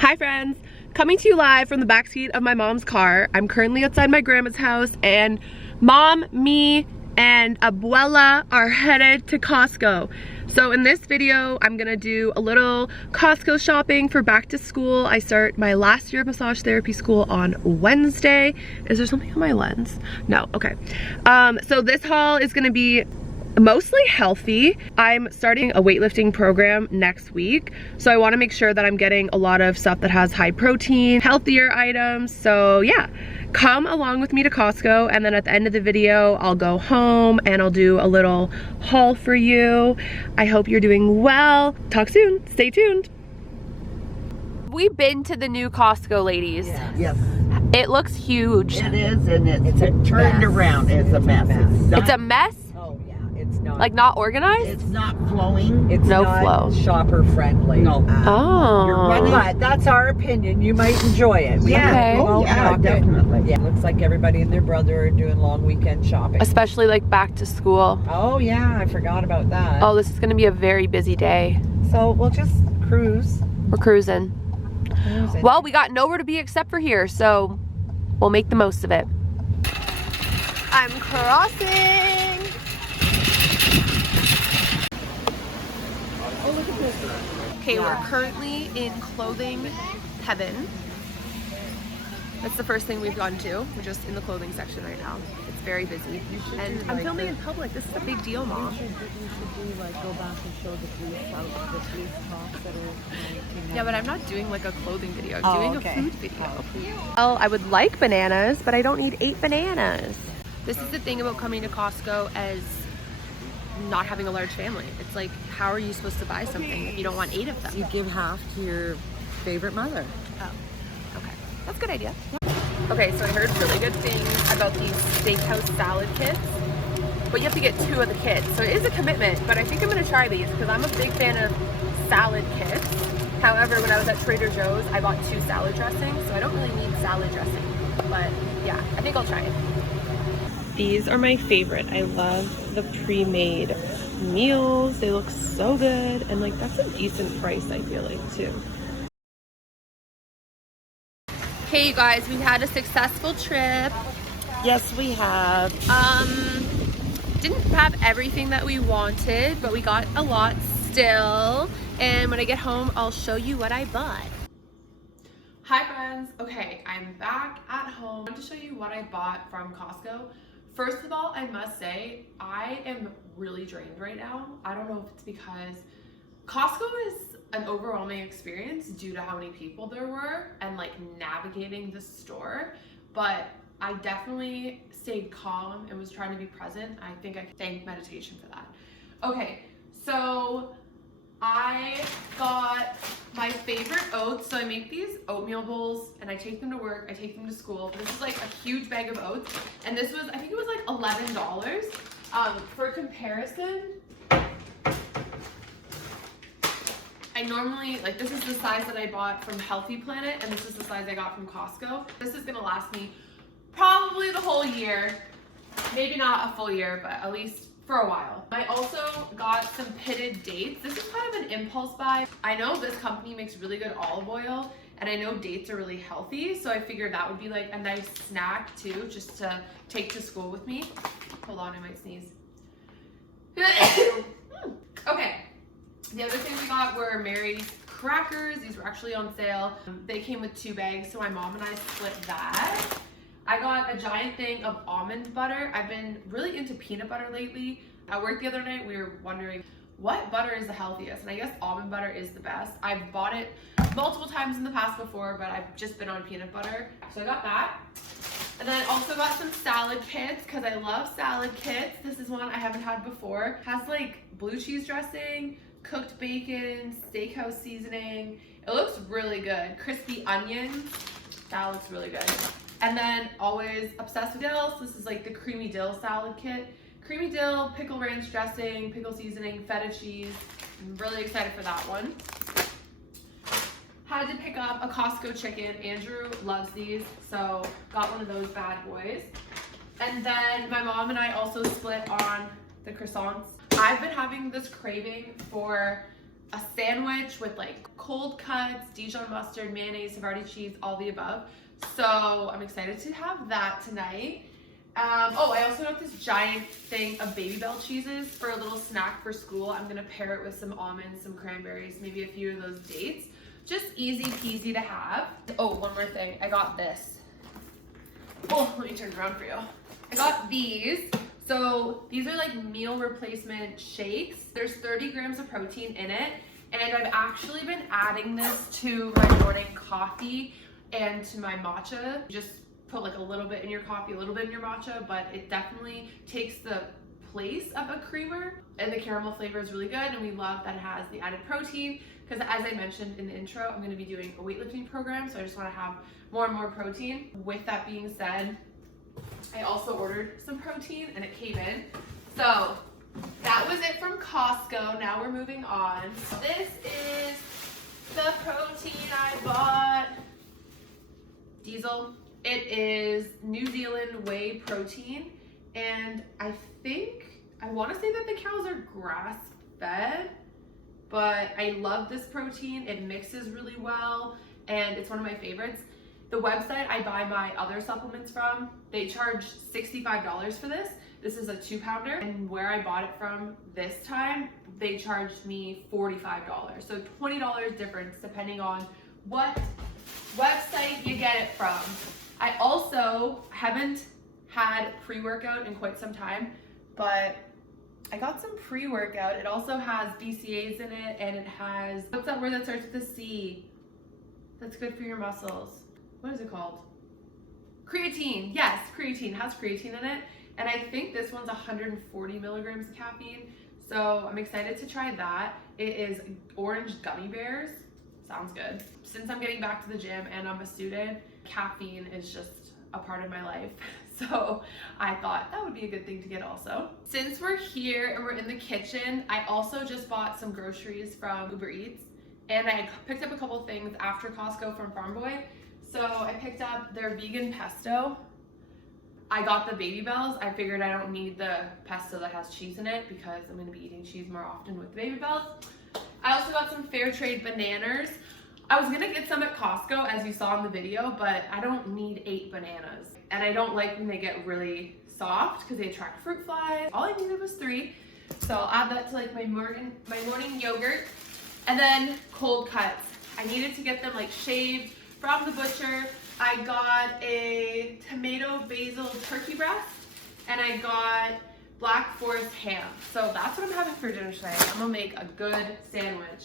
Hi friends, coming to you live from the backseat of my mom's car. I'm currently outside my grandma's house and mom, me, and abuela are headed to Costco. So in this video, I'm gonna do a little Costco shopping for back to school. I start my last year of massage therapy school on Wednesday. Is there something on my lens? No, okay. So this haul is gonna be mostly healthy. I'm starting a weightlifting program next week, so I want to make sure that I'm getting a lot of stuff that has high protein, healthier items. So yeah, come along with me to Costco, and then at the end of the video I'll go home and I'll do a little haul for you. I hope you're doing well. Talk soon. Stay tuned. We've been to the new Costco, ladies. Yes. It looks huge. It is, and it's turned around. It's a mess. It's a mess? Oh yeah, it's not. Like not organized? It's not flowing. It's no not flow. shopper friendly. No. Oh. But that's our opinion. You might enjoy it. Yeah. Okay. Oh, yeah, definitely. Yeah, looks like everybody and their brother are doing long weekend shopping. Especially like back to school. Oh yeah, I forgot about that. Oh, this is gonna be a very busy day. So we'll just cruise. We're cruising. Well, we got nowhere to be except for here, so we'll make the most of it. I'm crossing. Oh, look at this. Okay, we're currently in clothing heaven. That's the first thing we've gone to. We're just in the clothing section right now. It's very busy. And I'm filming in public. This is a big deal, Mom. You should do like go back and show the police tops that are. Yeah, but I'm not doing like a clothing video. I'm doing okay. a food video. Well, I would like bananas, but I don't need 8 bananas. This is the thing about coming to Costco as not having a large family. It's like, how are you supposed to buy something if you don't want 8 of them? You give half to your favorite mother. Oh, okay. That's a good idea. Okay, so I heard really good things about these steakhouse salad kits, but you have to get 2 of the kits. So it is a commitment, but I think I'm gonna try these because I'm a big fan of salad kits. However, when I was at Trader Joe's, I bought 2 salad dressings, so I don't really need salad dressing. But yeah, I think I'll try it. These are my favorite. I love the pre-made meals. They look so good, and like that's a decent price, I feel like, too. Hey you guys, we've had a successful trip. Yes, we have. Didn't have everything that we wanted, but we got a lot still. And when I get home, I'll show you what I bought. Hi friends. Okay, I'm back at home. I want to show you what I bought from Costco. First of all, I must say, I am really drained right now. I don't know if it's because Costco is an overwhelming experience due to how many people there were and like navigating the store, but I definitely stayed calm and was trying to be present. I think I thank meditation for that. Okay, so I got my favorite oats. So I make these oatmeal bowls and I take them to work, I take them to school. This is like a huge bag of oats, and this was, I think it was like $11. For comparison, I normally, like, this is the size that I bought from Healthy Planet, and this is the size I got from Costco. This is gonna last me probably the whole year. Maybe not a full year, but at least for a while. I also got some pitted dates. This is kind of an impulse buy. I know this company makes really good olive oil, and I know dates are really healthy, so I figured that would be like a nice snack too, just to take to school with me. Hold on, I might sneeze. Okay. The other things we got were Mary's crackers. These were actually on sale. They came with 2 bags, so my mom and I split that. I got a giant thing of almond butter. I've been really into peanut butter lately. At work the other night, we were wondering what butter is the healthiest, and I guess almond butter is the best. I've bought it multiple times in the past before, but I've just been on peanut butter. So I got that. And then I also got some salad kits because I love salad kits. This is one I haven't had before. It has like blue cheese dressing, cooked bacon, steakhouse seasoning. It looks really good. Crispy onions. That looks really good. And then always obsessed with dill. So this is like the creamy dill salad kit. Creamy dill, pickle ranch dressing, pickle seasoning, feta cheese. I'm really excited for that one. Had to pick up a Costco chicken. Andrew loves these, so got one of those bad boys. And then my mom and I also split on the croissants. I've been having this craving for a sandwich with like cold cuts, Dijon mustard, mayonnaise, Havarti cheese, all the above. So I'm excited to have that tonight. Oh, I also got this giant thing of Baby Bell cheeses for a little snack for school. I'm gonna pair it with some almonds, some cranberries, maybe a few of those dates. Just easy peasy to have. Oh, one more thing, I got this. Oh, let me turn it around for you. I got these. So these are like meal replacement shakes. There's 30 grams of protein in it. And I've actually been adding this to my morning coffee and to my matcha. Just put like a little bit in your coffee, a little bit in your matcha, but it definitely takes the place of a creamer. And the caramel flavor is really good, and we love that it has the added protein, because as I mentioned in the intro, I'm gonna be doing a weightlifting program, so I just wanna have more and more protein. With that being said, I also ordered some protein and it came in. So that was it from Costco. Now we're moving on. This is the protein I bought. Diesel. It is New Zealand whey protein, and I want to say that the cows are grass fed, but I love this protein. It mixes really well, and it's one of my favorites. The website I buy my other supplements from, they charge $65 for this. This is a 2-pounder, and where I bought it from this time, they charged me $45. So $20 difference depending on what website you get it from. I also haven't had pre-workout in quite some time, but I got some pre-workout. It also has BCAAs in it, and it has, what's that word that starts with a C? That's good for your muscles. What is it called? Creatine. Yes, creatine. It has creatine in it. And I think this one's 140 milligrams of caffeine. So I'm excited to try that. It is orange gummy bears. Sounds good. Since I'm getting back to the gym and I'm a student, caffeine is just a part of my life. So I thought that would be a good thing to get also. Since we're here and we're in the kitchen, I also just bought some groceries from Uber Eats. And I picked up a couple things after Costco from Farm Boy. So I picked up their vegan pesto. I got the Baby Bells. I figured I don't need the pesto that has cheese in it because I'm gonna be eating cheese more often with the Baby Bells. I also got some fair trade bananas. I was gonna get some at Costco, as you saw in the video, but I don't need 8 bananas. And I don't like when they get really soft because they attract fruit flies. All I needed was 3. So I'll add that to like my morning yogurt. And then cold cuts. I needed to get them like shaved from the butcher. I got a tomato basil turkey breast, and I got Black Forest ham. So that's what I'm having for dinner tonight. I'm gonna make a good sandwich.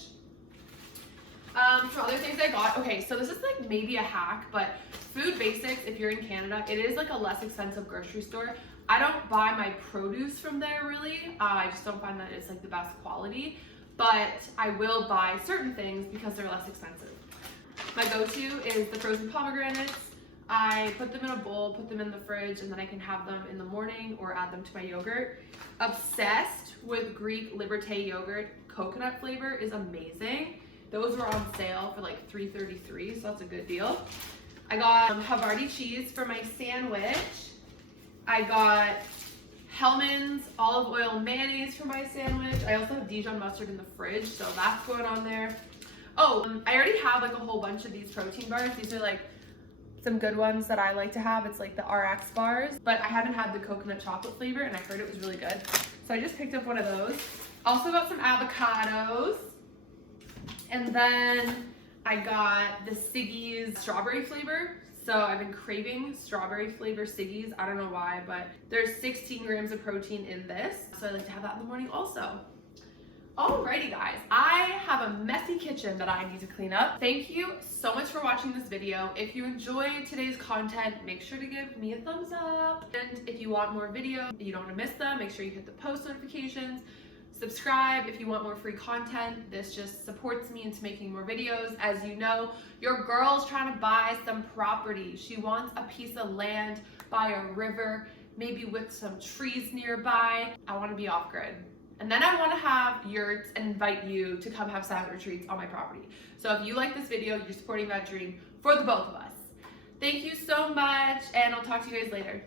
Some other things I got. Okay, so this is like maybe a hack, but Food Basics, if you're in Canada, it is like a less expensive grocery store. I don't buy my produce from there really. I just don't find that it's like the best quality, but I will buy certain things because they're less expensive. My go-to is the frozen pomegranates. I put them in a bowl, put them in the fridge, and then I can have them in the morning or add them to my yogurt. Obsessed with Greek Liberté yogurt. Coconut flavor is amazing. Those were on sale for like $3.33, so that's a good deal. I got Havarti cheese for my sandwich. I got Hellmann's olive oil and mayonnaise for my sandwich. I also have Dijon mustard in the fridge, so that's going on there. Oh, I already have like a whole bunch of these protein bars. These are like some good ones that I like to have. It's like the RX bars, but I haven't had the coconut chocolate flavor, and I heard it was really good. So I just picked up one of those. Also got some avocados. And then I got the Siggi's strawberry flavor. So I've been craving strawberry flavor Siggi's. I don't know why, but there's 16 grams of protein in this. So I like to have that in the morning also. Alrighty guys, I have a messy kitchen that I need to clean up. Thank you so much for watching this video. If you enjoyed today's content, make sure to give me a thumbs up. And if you want more videos, you don't want to miss them, make sure you hit the post notifications. Subscribe if you want more free content. This just supports me into making more videos. As you know, your girl's trying to buy some property. She wants a piece of land by a river, maybe with some trees nearby. I want to be off-grid. And then I want to have yurts and invite you to come have silent retreats on my property. So if you like this video, you're supporting that dream for the both of us. Thank you so much, and I'll talk to you guys later.